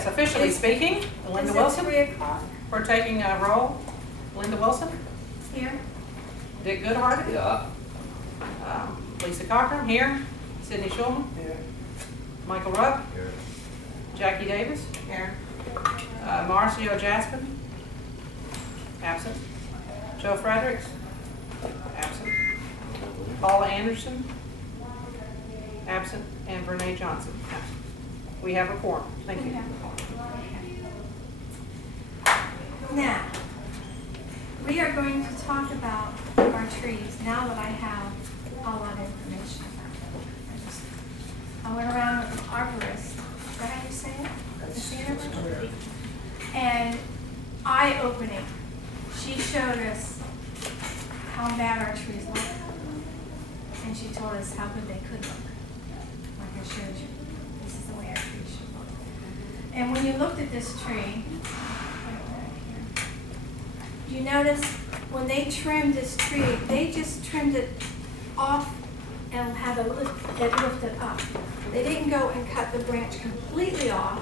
Yes, officially speaking, Linda Is it Wilson. 3 o'clock? We're taking a roll. Linda Wilson, Here. Dick Goodhart, Yeah. Lisa Cochran here, Sydney Schulman, Yeah. Michael Rupp, Here. Jackie Davis, here, Marcio Jaspin, absent, Joe Fredericks, absent, Paula Anderson, absent, and Renee Johnson, absent. We have a quorum. Thank you. Now, we are going to talk about our trees now that I have a lot of information about them. I went around with an arborist, is that how you say it? You say it every? And eye-opening. She showed us how bad our trees look. And she told us how good they could look. Like I showed you. This is the way our trees should look. And when you looked at this tree, you notice when they trimmed this tree, they just trimmed it off and had it lifted up. They didn't go and cut the branch completely off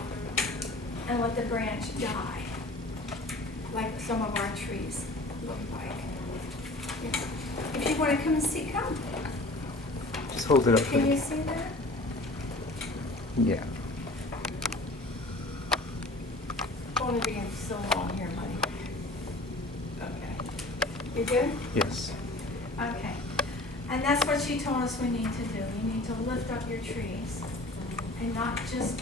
and let the branch die, like some of our trees look like. If you want to come and see, come. Just hold it up. Can you see that? Yeah. Only being so long here, buddy. Okay. You good? Yes. Okay. And that's what she told us we need to do. You need to lift up your trees and not just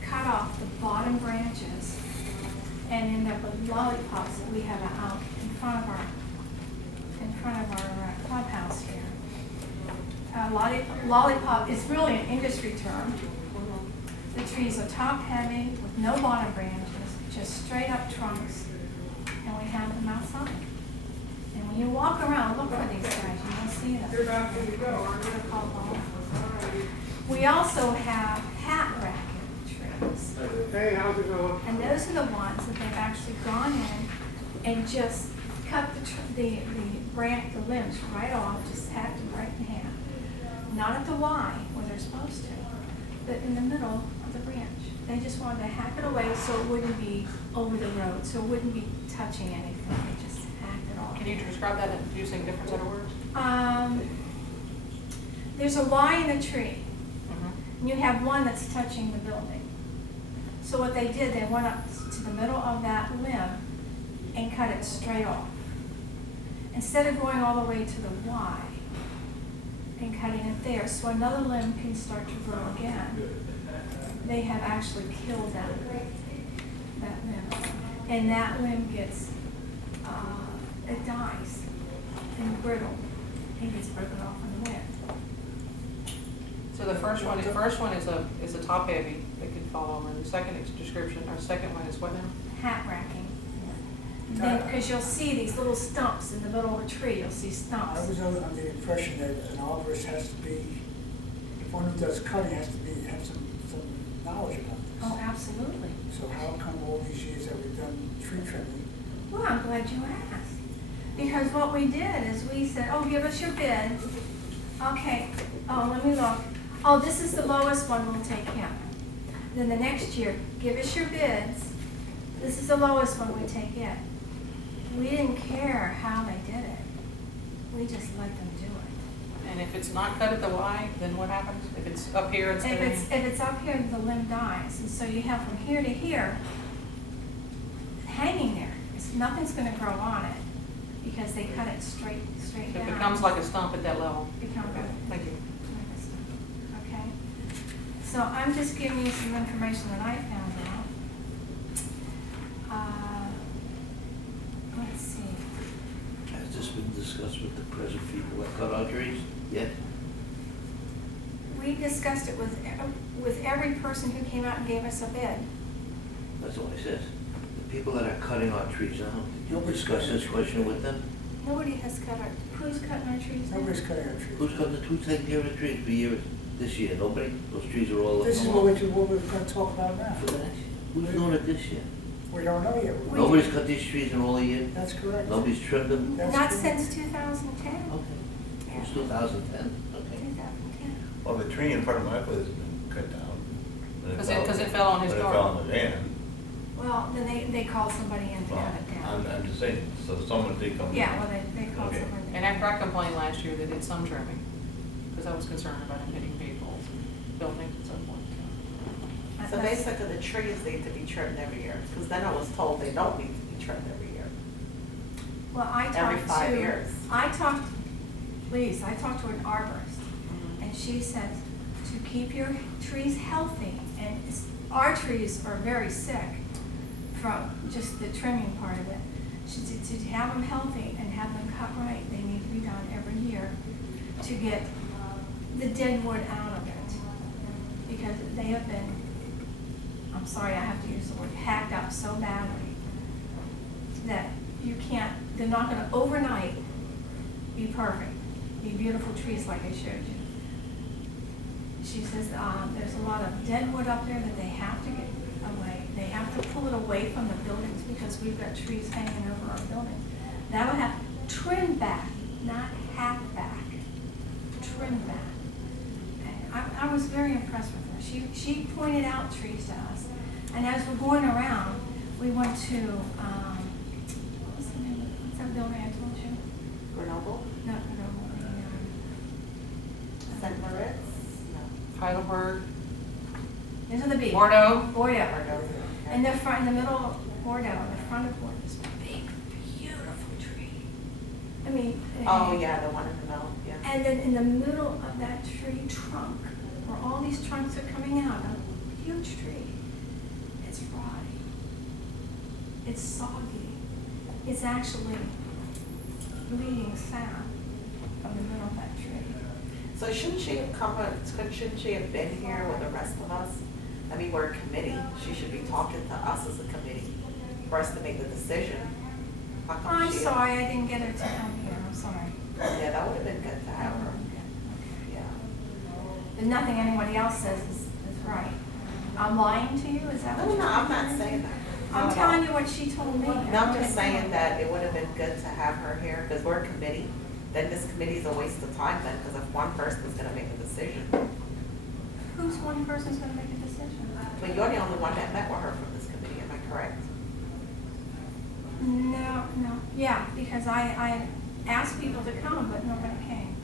cut off the bottom branches and end up with lollipops that we have out in front of our clubhouse here. Lollipop is really an industry term. The trees are top heavy with no bottom branches, just straight up trunks, and we have them outside. And when you walk around, look for these guys, you will see them. They're about ready to go, aren't They're called lollipops. We also have hat racket trees. they? Hey, how's it going? And those are the ones that they've actually gone in and just cut the limbs right off, just hacked them right in half. Not at the Y where they're supposed to, but in the middle of the branch. They just wanted to hack it away so it wouldn't be over the road, so it wouldn't be touching anything. They just hacked it off. Can you describe that using different set of words? There's a Y in a tree, Mhm. and you have one that's touching the building. So what they did, they went up to the middle of that limb and cut it straight off. Instead of going all the way to the Y and cutting it there, so another limb can start to grow again, they have actually killed that limb. And that limb gets, it dies and brittle and gets broken off in the wind. So the first one is a top heavy that could fall over. The second second one is what now? Hat racking. Then, because you'll see these little stumps in the middle of a tree, you'll see I stumps. was under the impression that an arborist has to be, the one who does cutting has to have some knowledge about this. Oh, absolutely. So how come all these years that we've done tree trimming? Well, I'm glad you asked. Because what we did is we said, oh, give us your bid. Okay, oh, let me look. Oh, this is the lowest one, we'll take him. Then the next year, give us your bids. This is the lowest one, we take it. We didn't care how they did it. We just let them do it. And if it's not cut at the Y, then what happens? If it's up here instead If of... it's up here, the limb dies. And so you have from here to here, hanging there. Nothing's gonna grow on it because they cut it straight It down. becomes like a stump at that level. Thank you. Okay, so I'm just giving you some information that I found out. Let's see. Has this been discussed with the present people that cut our trees yet? We discussed it with every person who came out and gave us a bid. That's what I said. The people that are cutting our trees now, did you discuss this question with them? Nobody has cut our, who's cutting our trees now? Nobody's cutting our trees. Who's cutting who's taking care of the trees this year? Nobody? Those trees are all up. This is what we're gonna talk about now. For the next year. Who's doing it this year? We don't know yet. Nobody's cut these trees in all the year? That's correct. Nobody's trimmed them? That's Not correct. since 2010. Okay. It's 2010, okay. 2010. Well, the tree in front of my place has been cut down. Because it fell on his But it yard. fell on his hand. Well, then they called somebody in to Well, cut it down. I'm just saying, so someone did come. Yeah, well, they called Okay. somebody. And after I complained last year, they did some trimming, because I was concerned about him hitting vehicles, buildings and so forth. So basically, the trees need to be trimmed every year, because then I was told they don't need to be trimmed every year. Well, I Every talked 5 to, years. I talked to an arborist, and she said to keep your trees healthy, and our trees are very sick from just the trimming part of it. She said to have them healthy and have them cut right, they need to be done every year to get the dead wood out of it. Because they have been, I'm sorry, I have to use the word, hacked up so badly that you can't, they're not gonna overnight be perfect, be beautiful trees like I showed you. She says, there's a lot of dead wood up there that they have to get away. They have to pull it away from the buildings because we've got trees hanging over our buildings. That'll have trim back, not hack back, trim back. And I was very impressed with her. She pointed out trees to us. And as we're going around, we went to, what's the name of, what's that building I told you? Grenoble, Not Grenoble, St. Moritz, Heidelberg, These are the beach. Bordeaux. Bordeaux. no. In the front, in the middle of Bordeaux, in the front of Bordeaux, this big, beautiful tree. I mean. Oh, yeah, the one in the middle, yeah. And then in the middle of that tree trunk, where all these trunks are coming out, a huge tree, it's rotting. It's soggy. It's actually bleeding sap from the middle of that tree. So shouldn't she have been here with the rest of us? I mean, we're a committee, she should be talking to us as a committee for us to make the decision. How come I'm she- sorry, I didn't get her to come here, I'm sorry. Yeah, that would have been good to have her, yeah. And nothing anybody else says is right. I'm lying to you, is that what No, you're? no, I'm not saying that. I'm No, telling no. you what she told me. No, I'm just saying that it would have been good to have her here, because we're a committee. Then this committee is a waste of time then, because if one person is gonna make a decision. Who's one person's gonna make a decision? But you're the only one that met with her from this committee, am I correct? No, yeah, because I asked people to come, but nobody came.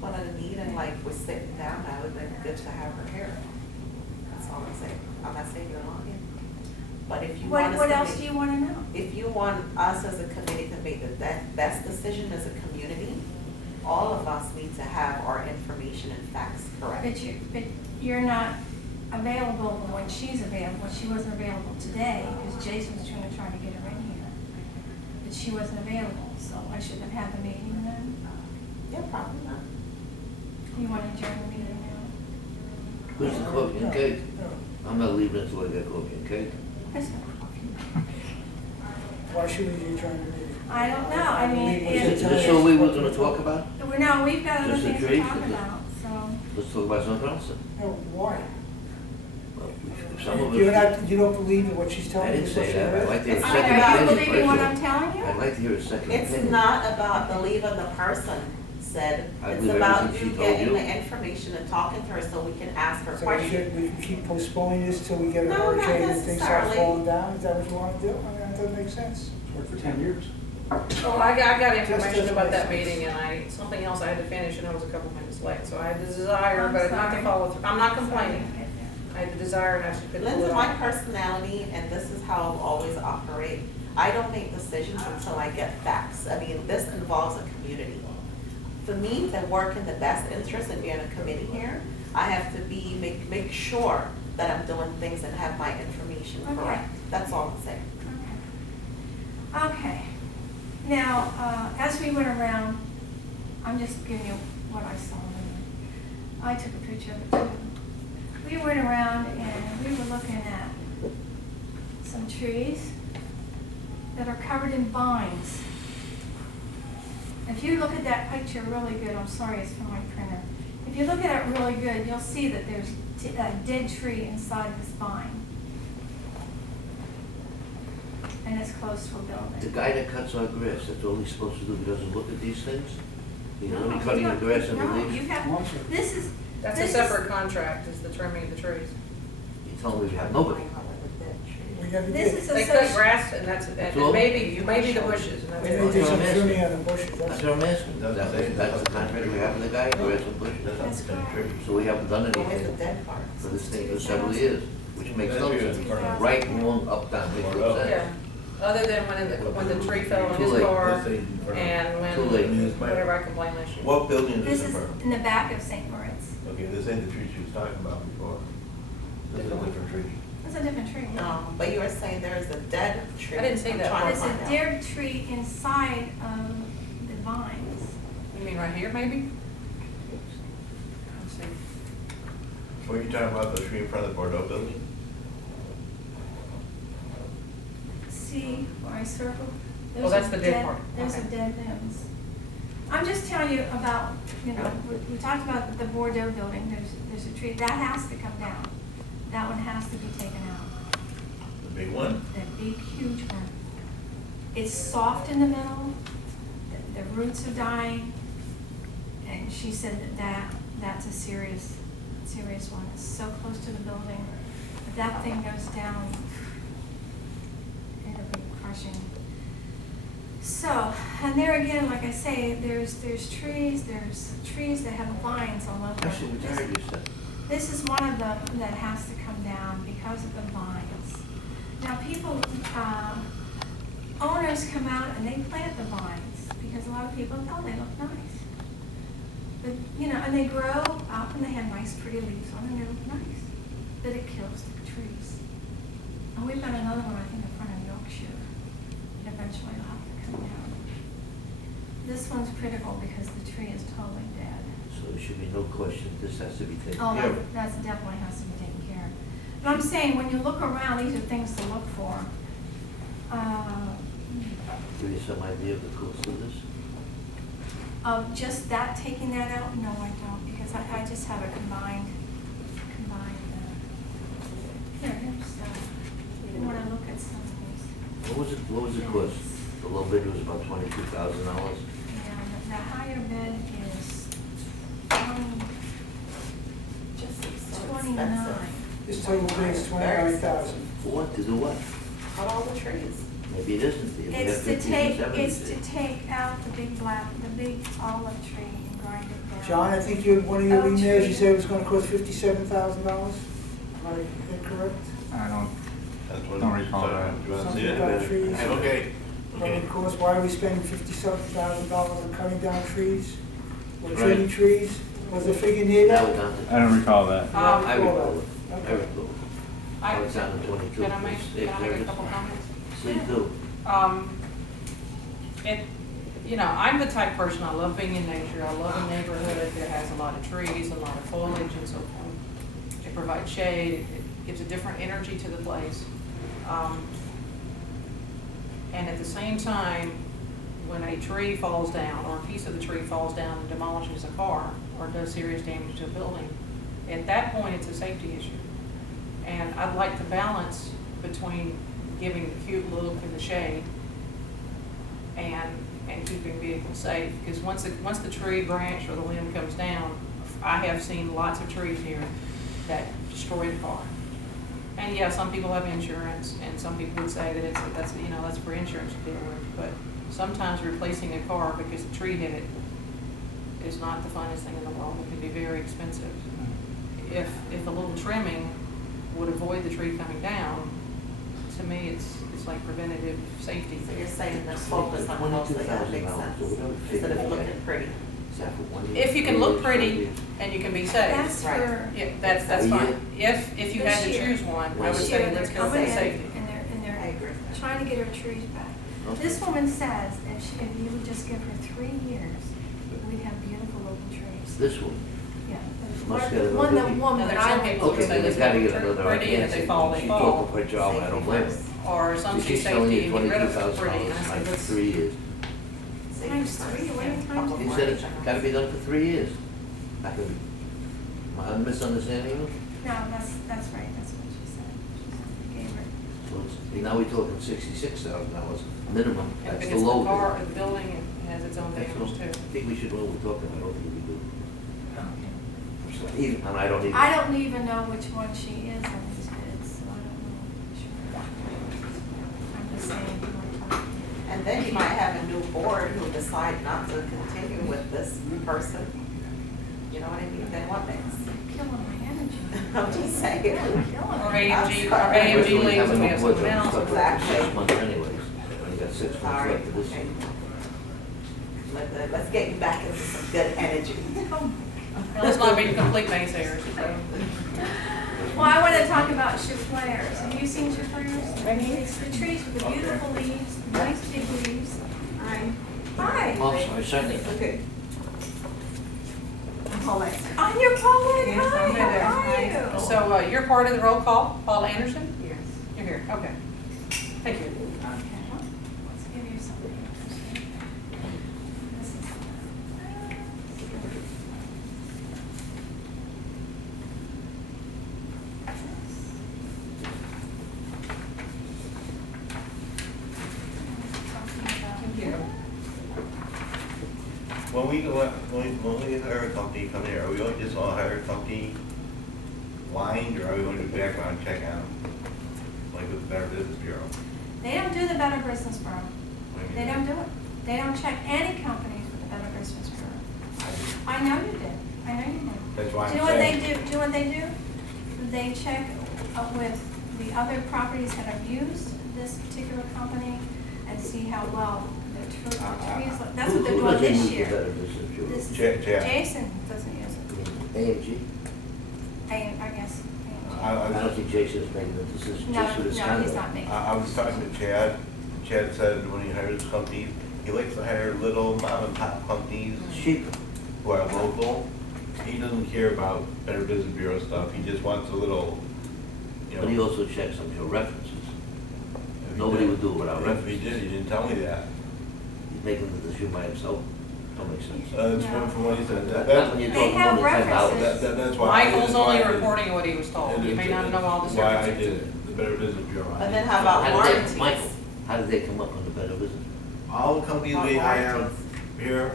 Well, in a meeting, like, we're sitting down, that would have been good to have her here. That's all I'm saying. I'm not saying you're lying. But if you want us to What else make- do you wanna know? If you want us as a committee to make the best decision as a community, all of us need to have our information and facts correct. But you're not available when she's available. She wasn't available today, because Jason was gonna try to get her in here. But she wasn't available, so I should have had the meeting then. Yeah, probably not. You wanna adjourn the meeting now? Where's the coffee and cake? I'm not leaving until I get coffee and cake. There's no coffee. Why should we be trying to meet? I don't know, I mean, Is this all we were gonna talk about? No, we've got other Just the things to trees? talk about, so. Let's talk about something else then. No, why? Well, if some of You're us, not, you don't believe in what she's I telling you? didn't say that, I'd like to hear a It's second not Are you opinion. believing what first I'm of telling all. you? I'd like to hear a second opinion. It's not about believing the person said, I it's believe about everything you she told getting you. the information and talking to her so we can ask her So we questions. can keep postponing this till we get an No, not hurricane and things start necessarily. falling down? Is that what you want to do? I mean, that doesn't make sense. Worked for 10 years. Oh, I got information doesn't about make that sense. meeting, and something else I had to finish, and I was a couple minutes late, so I had the desire, I'm but not to sorry. follow through. I'm not Sorry, complaining. I get I had the desire, and I just couldn't pull Linda, it my off. personality, and this is how I'll always operate, I don't make decisions until I get facts. I mean, this involves a community. For me to work in the best interest and be on a committee here, I have to make sure that I'm doing things and have my information Okay. correct. That's all I'm saying. that. Okay. Now, as we went around, I'm just giving you what I saw. I took a picture of it too. We went around and we were looking at some trees that are covered in vines. If you look at that picture really good, I'm sorry, it's from my printer. If you look at it really good, you'll see that there's a dead tree inside this vine. And it's close to a The building. guy that cuts our grass, that's all he's supposed to do, he doesn't look at these things? He's No, only he's cutting the not- grass and the No, leaves? you have, this is. That's a this is- separate contract, is the trimming of the trees. He telling me we have nobody. We never This did. is They a cut social, grass and that's, That's all? and maybe the bushes and We that's may do it. some That's what I'm trimming asking. on the bushes, That's what I'm asking. That's the contract we have with the guy, who has some bushes. That's correct. So we haven't done Always the anything dead part. for this thing for several years, which makes no That's sense. good. Right, wrong, up, down, makes no sense. Yeah, other than when the tree fell on Too his late. car Let's say in front of- and Too late. when, whatever I complained last year. What building this is is this in front in the back of St. Moritz. of? Okay, this ain't the tree she was talking about before. This is a different tree. It's a different tree. But you were saying there is a dead tree. I didn't see I'm that. trying to There's find a out. dead tree inside of the vines. You mean right here, maybe? Let's see. What are you talking about, the tree in front of the Bordeaux building? See where I circled? Oh, There's that's a the dead part. There's a Okay. dead limbs. I'm just telling you about, we talked about the Bordeaux building, there's a tree, that has to come down. That one has to be taken out, The big one? that big, huge one. It's soft in the middle, the roots are dying, and she said that's a serious one. It's so close to the building. If that thing goes down, it'll be crushing. So, and there again, like I say, there's trees that have vines all over. I should retire, you said. This is one of them that has to come down because of the vines. Now, people, owners come out and they plant the vines because a lot of people, oh, they look nice. But, and they grow up and they have nice pretty leaves on them and they look nice. But it kills the trees. And we've got another one, I think, in front of Yorkshire. And eventually it'll have to come down. This one's critical because the tree is totally dead. So there should be no question, this has to be taken Oh, care of. that's definitely has to be taken care of. But I'm saying, when you look around, these are things to look for. Give you some idea of the cost of this? Of just that, taking that out? No, I don't, because I just have a combined, here's, when I look at some of these. What was the cost? The low bid was about $22,000. Yeah, the higher bid is Just so 29. expensive. This total bid is 29,000. For what, to do what? Cut all the trees. Maybe it isn't. Maybe we have It's to 50s take, and it's 70s. to take out the big olive tree and grind it down. John, I think one of your Oh, emails, tree. you said it was gonna cost $57,000? Am I incorrect? I don't, That's what. Don't recall that. Do you want to see Something it? about trees. Okay, But okay. of course, why are we spending $57,000 on cutting down trees? Or Right. trimming trees? Was the figure near Now that? we're down to. I don't recall that. I recall it. I Okay. recall it. Now it's down to 22. Can I make There a it is. couple comments? Please do. I'm the type person, I love being in nature, I love a neighborhood that has a lot of trees, a lot of foliage and so forth. It provides shade, it gives a different energy to the place. And at the same time, when a tree falls down, or a piece of the tree falls down and demolishes a car, or does serious damage to a building, at that point, it's a safety issue. And I'd like to balance between giving the cute look and the shade and keeping vehicles safe. Because once the tree branch or the limb comes down, I have seen lots of trees here that destroy the car. And yeah, some people have insurance, and some people would say that that's for insurance to deal with. But sometimes replacing a car because the tree hit it is not the funnest thing in the world. It can be very expensive. If a little trimming would avoid the tree coming down, to me, it's like preventative safety. So you're saying the focus on those things that make sense, instead of looking pretty. Is that for 1 year? If you can look pretty and you can be That's safe, Right. for. yeah, that's A fine. If you had to This year. choose one, I would This say year, let's they're go for coming the in safety. and they're I agree. trying to get her trees back. Okay. This woman says if you would just give her 3 years, we'd have beautiful looking trees. This one. Yeah. Must get One another- that woman Now, that there's some I people like. who Okay, say then let's they gotta make get it another pretty, and if they fall, they She's fall. talking for a job, I don't blame her. Or some She's say telling safety, you and get rid of $22,000 pretty, and I times said, for let's, 3 years. Times 3, what many times? He said it's gotta be done for 3 years. That could be, am I misunderstanding you? No, that's right, that's what she said. She said they gave her. So it's, now we're talking $66,000 minimum, and that's if the it's low the car, bid. the building, it has its own That's all. damage I too. think we should know what we're talking about, I don't think we do. And I don't even. I don't even know which one she is on these bids. saying you want to talk. And then you might have a new board who decide not to continue with this person. You know what I mean? Then what next? Killing my energy. I'm just saying. Killing Or my AMG, or sorry. AMG Originally leaves and we having have a board someone that else. was Exactly. 6 months anyways, and you got 6 months Sorry. left of this Okay. year. Let's get you back into some good energy. Oh. Now, let's not be complete naysayers. So. Well, I want to talk about chiffleurs. Have you seen chiffleurs? It's the trees with the beautiful leaves, nice big leaves. Hi. Hi. Oh, sorry, certainly. Okay. Paulette. I'm your Paulette. Yes, Hi, I'm there. how Hi. are you? So you're part of the roll call, Paul Anderson? Yes. You're here, okay. Thank you. Okay, let's give you something. This is- When we hire a company come here, are we going to just all hire a company blind, or are we going to do background check on them? Like with the Better Business Bureau? They don't do the Better Business Bureau. What do you They mean? don't do it. They don't check any companies with the Better Business Bureau. I know you did. I know you did. That's why I'm Do you know what they saying. do? Do you know what they do? They check with the other properties that have used this particular company and see how well the trees look. That's what they're Who doing doesn't this use the year. Better Business Bureau? This- Jack. Jason doesn't use it. AMG? I guess. I I don't was- think Jason's making the decision, No, just with his no, conduct. he's not making. I was talking to Chad. Chad said when he hires companies, he likes to hire little mom and pop companies It's cheaper. who are local. He doesn't care about Better Business Bureau stuff. He just wants a little, you know. But he also checks on your references. if he Nobody did- would do it without If references. he did, he didn't tell me that. He's making the decision by himself. Don't make sense. It's No. from what he said. That's when you're They talking have more than 10,000. references. That's why. Michael's that's why only I did- reporting what he was told. You may not know all the Why I did circumstances. it, the Better Business Bureau. And then how about How did warranties? they, Michael, how did they come up with the Better Business? All the companies we hire here,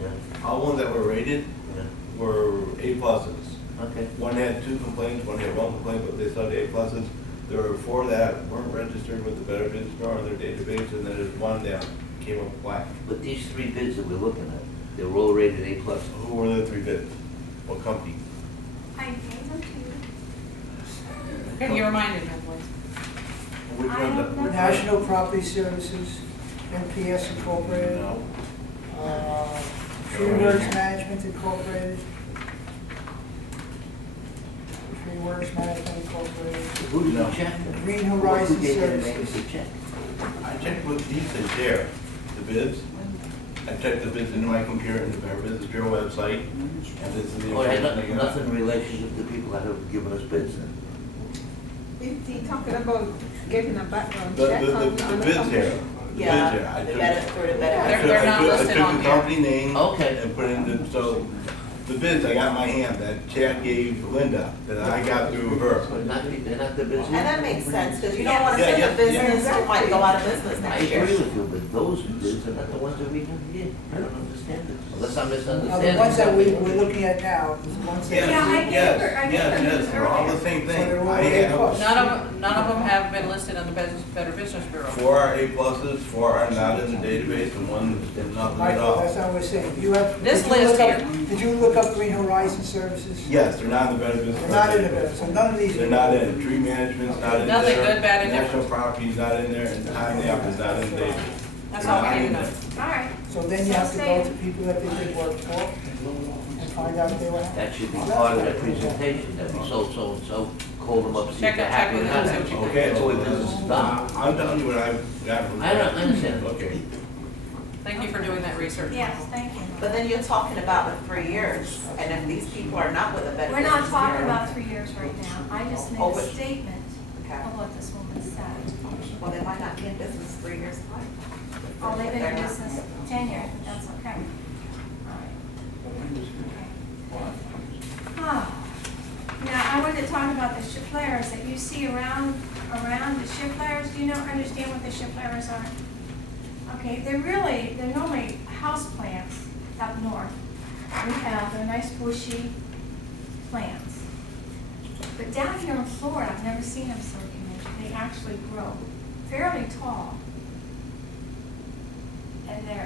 Yeah, all ones that were rated yeah, were A pluses. okay. One had 2 complaints, one had 1 complaint, but they saw the A pluses. There were 4 that weren't registered with the Better Business Bureau in their database, and then there's 1 that came up blank. But these 3 bids that we're looking at, they're all rated A plus. Who were the 3 bids? What company? I gave them to you. Can you remind him, please? Which I one? don't know. National Property Services, NPS Incorporated, No. Tree Works Management Incorporated. Tree Works Management Incorporated. Who did No. you check then? Green Horizon Who gave you the Services. names to check? I checked with these that there, the bids. I checked the bids into my computer in the Better Business Bureau website, and this is the Oh, it had information I got. nothing in relation to the people that have given us bids then? Is he talking about getting a background The, check the, on the on the bids company? here. The bids Yeah, here. I the took- better, for the better. They're not listed I took on the here. company name. Okay. And put in the, so, the bids I got in my hand that Chad gave Linda, that I got through her. But they're not the bids And that here? makes sense, because you don't want to Yeah, send yeah, a business yeah. who might go out of business I next agree year. with you, but those bids are not the ones that we have here. I don't understand it, unless I'm Now, misunderstanding. the ones that we're something. looking at now, the ones that. Yeah, I gave her- I gave her Yes, they're all the same So thing. they're all I A have plus. None of them have been listed on the Better Business Bureau. 4 are A pluses, 4 are not in the database, and 1 is nothing at Michael, all. that's not what we're saying. You have. This did you list look up- here. Did you look up Green Horizon Services? Yes, they're not in the Better Business. They're not in the Bureau. better, so none of these. They're not in, tree management's not in there. Nothing good, bad, and National different. property's not in there, and time nap is not in the database. That's They're all we not need to in know. there. All right. So then you have to go to people that they did work for and find out if they were. That should be part of that presentation, that we sold so-and-so, call them up, see if Check they're it, happy check or with not them, see happy. what you Okay, think. that's the way business is done. I'm telling you what I've got from. I don't understand. Okay. Thank you for doing that research. Yes, Michael. thank you. But then you're talking about the 3 years, and if these people are not with a better We're business not talking bureau- about 3 years right now. I just made Oh, a but- statement Okay. of what this woman said. Well, they might not be in business 3 years time. Oh, they've been They're in not. business 10 years, that's okay. All right. Ah. Now, I wanted to talk about the chiffleurs that you see around the chiffleurs. Do you understand what the chiffleurs are? Okay, they're normally house plants up north. They're nice bushy plants. But down here in Florida, I've never seen them so huge. They actually grow fairly tall.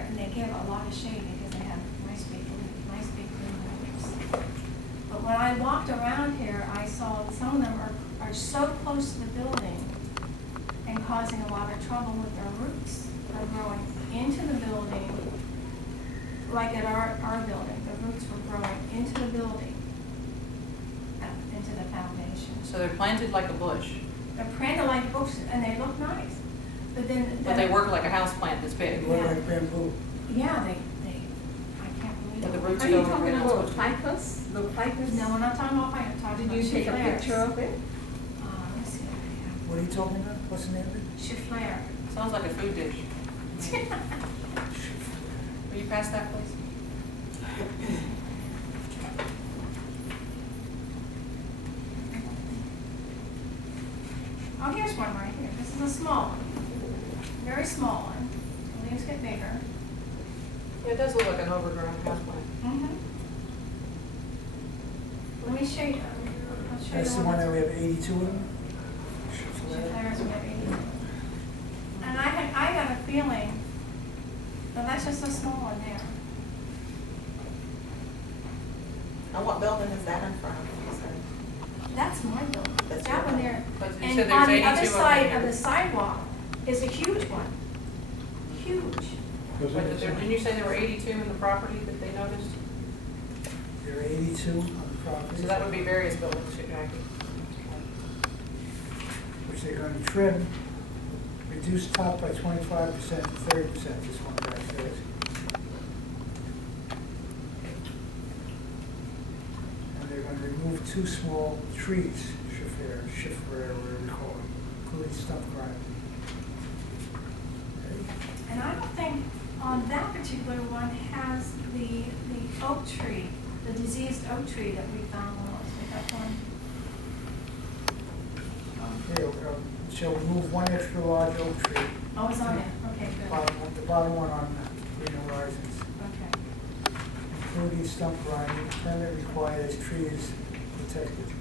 and they give a lot of shade because they have nice big green leaves. But when I walked around here, I saw that some of them are so close to the building and causing a lot of trouble with their roots. They're growing into the building, like at our building, the roots were growing into the building, into the foundation. So they're planted like a bush, They're planted like books, and they look nice, but then. but they work like a house plant that's big. They look like bamboo. Yeah, I can't believe But the it. roots Are you go talking around. about ficus? The ficus? No, we're not talking about fire, I'm talking Did about you take a chiffleurs. picture of it? Let me see what What are you talking about? What's the name of it? I have. Chiffleur. Sounds like a food dish. Will you pass that, please? Oh, here's one right here. This is a small one, very small one. The leaves get bigger. Yeah, it does look like an overgrown houseplant. Mm-hmm. Let me show you. I'll show you That's the one that that's- we have 82 of them? Chiffleurs, we have 80. And I got a feeling that that's just a small one there. And what building is that in front of? You said? That's my building. That's That your one there. But you And said on there's the other 82 over side here. of the sidewalk is a huge one. Huge. But didn't you say there were 82 in the property that they noticed? There are 82 on the property. So that would be various buildings, Jackie. Which they're gonna trim, reduce top by 25% to 30%, this one guy says. And they're gonna remove 2 small trees, chiffleur, whatever we call them, including stump grinding. Okay. And I don't think on that particular one has the oak tree, the diseased oak tree that we found when I was with that one. Okay, shall remove 1 extra large oak tree, Oh, it's on there. Okay, good. the bottom one on Green Horizons, Okay. including stump grinding, permit required as tree is protected.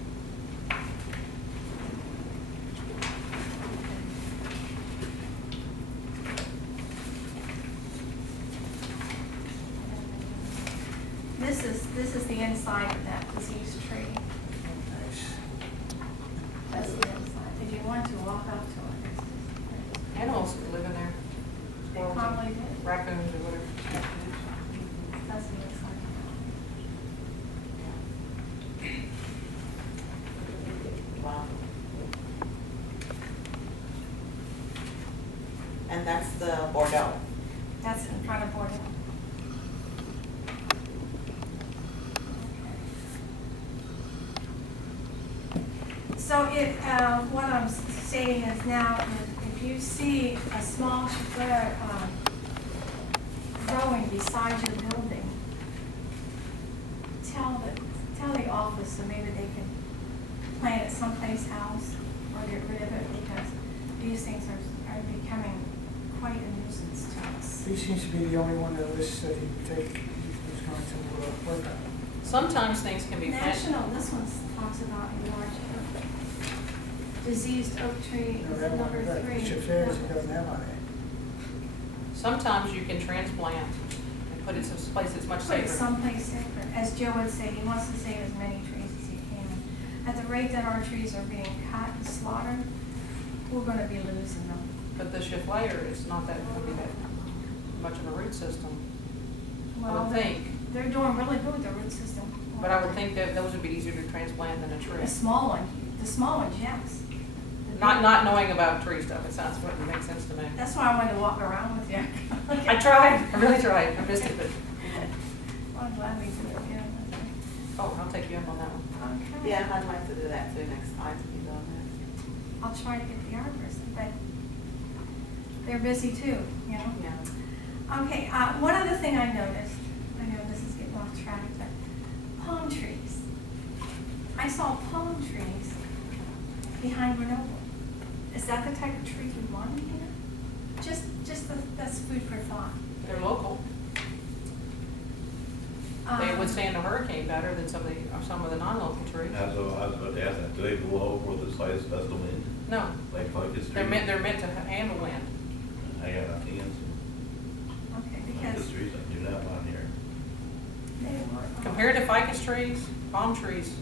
This is the inside of that diseased tree. Nice. That's the inside. If you want to walk up to it. Animals live in there. They Squirrels, probably did. raccoons or whatever. That's the inside. Wow. And that's the Bordeaux. That's in front of Bordeaux. So what I'm saying is now, if you see a small chiffleur growing beside your building, tell the office so maybe they can plant it someplace else or get rid of it, because these things are becoming quite a nuisance to us. He seems to be the only one that lists that he's going to work on. Sometimes things can be planted. National, this one talks about a large diseased oak tree, No, is that one, number right, 3. chiffleurs, he doesn't have on it. Sometimes you can transplant and put it someplace that's much Put it safer. someplace safer. As Joe would say, he wants to save as many trees as he can. At the rate that our trees are being cut and slaughtered, we're gonna be losing them. But the chiffleur is not that, going to be that much of a root system. I Well, would think. they're doing really good with the root system. But I would think that those would be easier to transplant than a tree. The small ones, yes. The Not knowing about tree stuff, it sounds, what makes sense to me. That's why I wanted to walk around with you. I tried, I really tried, I missed it, but, Well, I'm glad we did it, yeah. oh, I'll take you up on that one. Okay. Yeah, I'd like to do that too next time you go there. I'll try to get the arborist, but they're busy too, you know? Yeah. Okay, one other thing I noticed, I know this is getting off track, but palm trees. I saw palm trees behind Grenoble. Is that the type of tree you want in here? That's food for thought. They're local. They Um, withstand a hurricane better than some of the non-local trees. I was about to ask that, do they blow over the slightest gust of wind, No, like ficus trees? they're meant to handle wind. I got nothing against them. Okay, I because palm trees,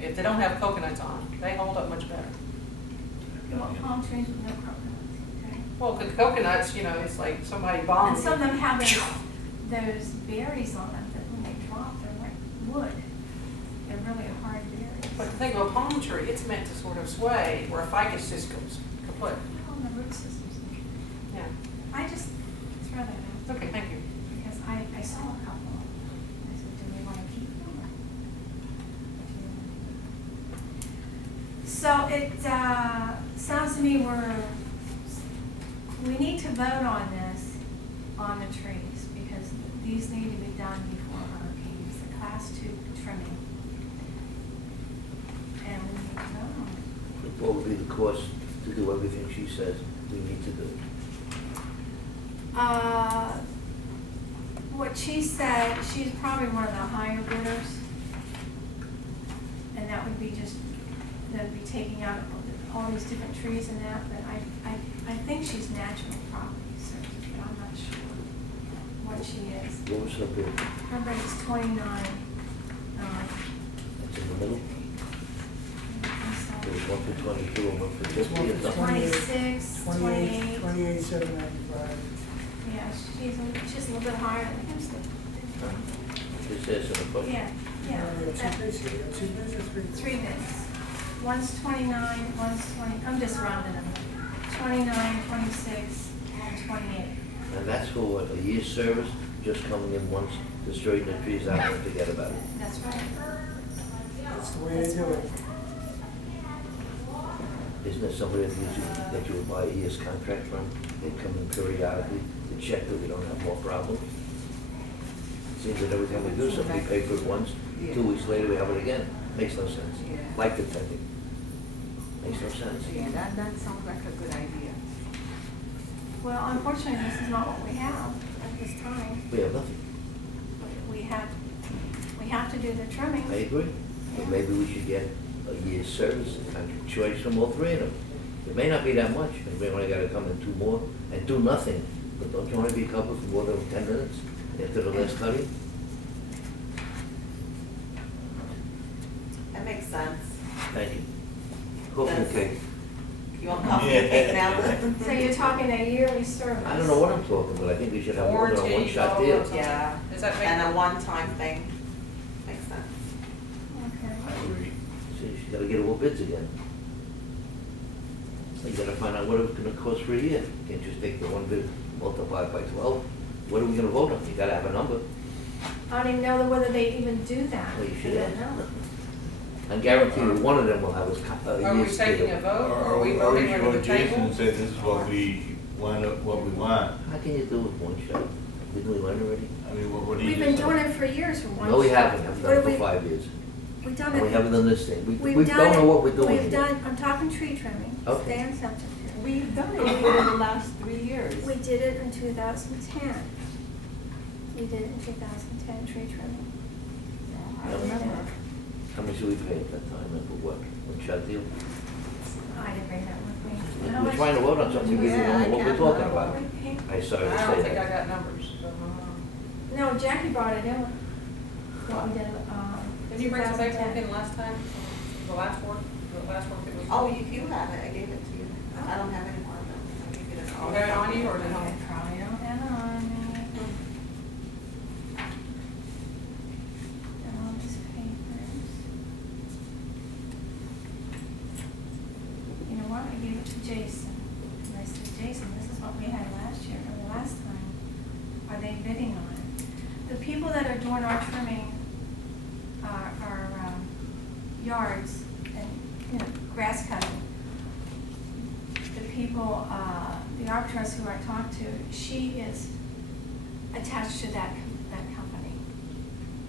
if they don't have coconuts on, they hold up much better. You want palm trees with no coconuts, okay? Well, the coconuts, you know, it's like somebody bombed. And some of them have those berries on them that when they drop, they're like wood. They're really hard berries. But the thing about a palm tree, it's meant to sort of sway, where a ficus just goes kaput. Oh, the root systems. Yeah. I just throw that out. Okay, thank you. Because I saw a couple. I said, do we want to keep them? So it sounds to me we need to vote on this, on the trees, because these need to be done before hurricanes, the class 2 trimming. And we need to vote on it. What would be the cost to do everything she says we need to do? What she said, she's probably one of the higher bidders. And that would be just, that would be taking out all these different trees and that, but I think she's natural property services, but I'm not sure what she is. What was her bid? Her bid is 29. That's in the middle? There was one for 22 and one for 50 or something? 26, 28. 28,795. Yeah, she's a little bit higher than him. It says in the book. Yeah, You have two yeah. bids here, you have two bids or three? 3 bids. One's 29, one's 20, I'm just rounding them. 29, 26, and 28. And that's for what, a year's service, just coming in once to straighten the trees out and forget about it. That's right. That's the way they do it. Isn't there somebody that you would buy a year's contract from? They come in periodically to check that we don't have more problems. Seems that every time we do something, we pay for it once, 2 weeks later we have it again. Makes no sense. Yeah. Like the pending. Makes no sense. Yeah, that sounds like a good idea. Well, unfortunately, this is not what we have at this time. We have nothing. We have to do the trimming. I agree. But maybe we should get a year's service and choice from all 3 of them. It may not be that much, and we only gotta come in 2 more and do nothing. But don't you wanna be covered for more than 10 minutes after the last cutting? That makes sense. Thank you. Coffee and Yes. cake. You want coffee and cake now? So you're talking a yearly service? I don't know what I'm talking, but I think we should have more than a Warranty, one-shot all deal. that stuff. Yeah. Is that And a make, one-time thing. Makes sense. Okay. See, she's gotta get all bids again. So you gotta find out what it's gonna cost for a year. You can't just take the one bid, multiply it by 12. What are we gonna vote on? You gotta have a number. I don't even know whether they even do that. Well, you should I don't have. know. I guarantee you, one of them will have a are we year's taking a deal. vote, or are we voting under the Jason table? said this is what we want, what we want. How can you do it with one shot? Didn't we learn already? I mean, what do you We've been doing it for years for one. No, we shot. haven't. I've What done it have for we- 5 years. We've done And we it. haven't done this thing. We We've don't done know it. what we're doing We've here. done, I'm talking tree trimming. Okay. Stay on subject here. We've done it in the last 3 years. We did it in 2010. We did it in 2010, tree trimming. I remember. How much did we pay at that time and for what? One shot deal? I didn't bring that with me. How We're much- trying to vote on something we Yeah, don't know I what we're can't talking remember. about. I sorry to I say don't think I that. got numbers. But, No, Jackie brought it in. What we did, did you bring some paperwork 2010. in last time? The last work that was? Oh, if you have it, I gave it to you. I don't have any more of them. I gave you the. You have it on you, or is it I on? probably don't have it on me. And all these papers. You know what, I gave it to Jason. And I said, Jason, this is what we had last year, or the last time. Are they bidding on it? The people that are doing our trimming, our yards and, you know, grass cutting, the people, the arbitress who I talked to, she is attached to that company.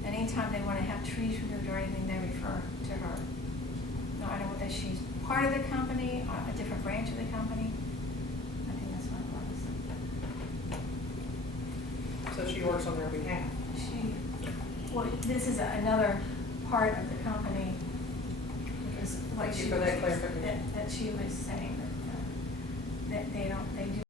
Anytime they want to have trees removed or anything, they refer to her. No, I don't know whether she's part of the company or a different branch of the company. I think that's what it was. So she works on their behalf. Well, this is another part of the company, is what Thank you she for was, that clarification. that she was saying, that they do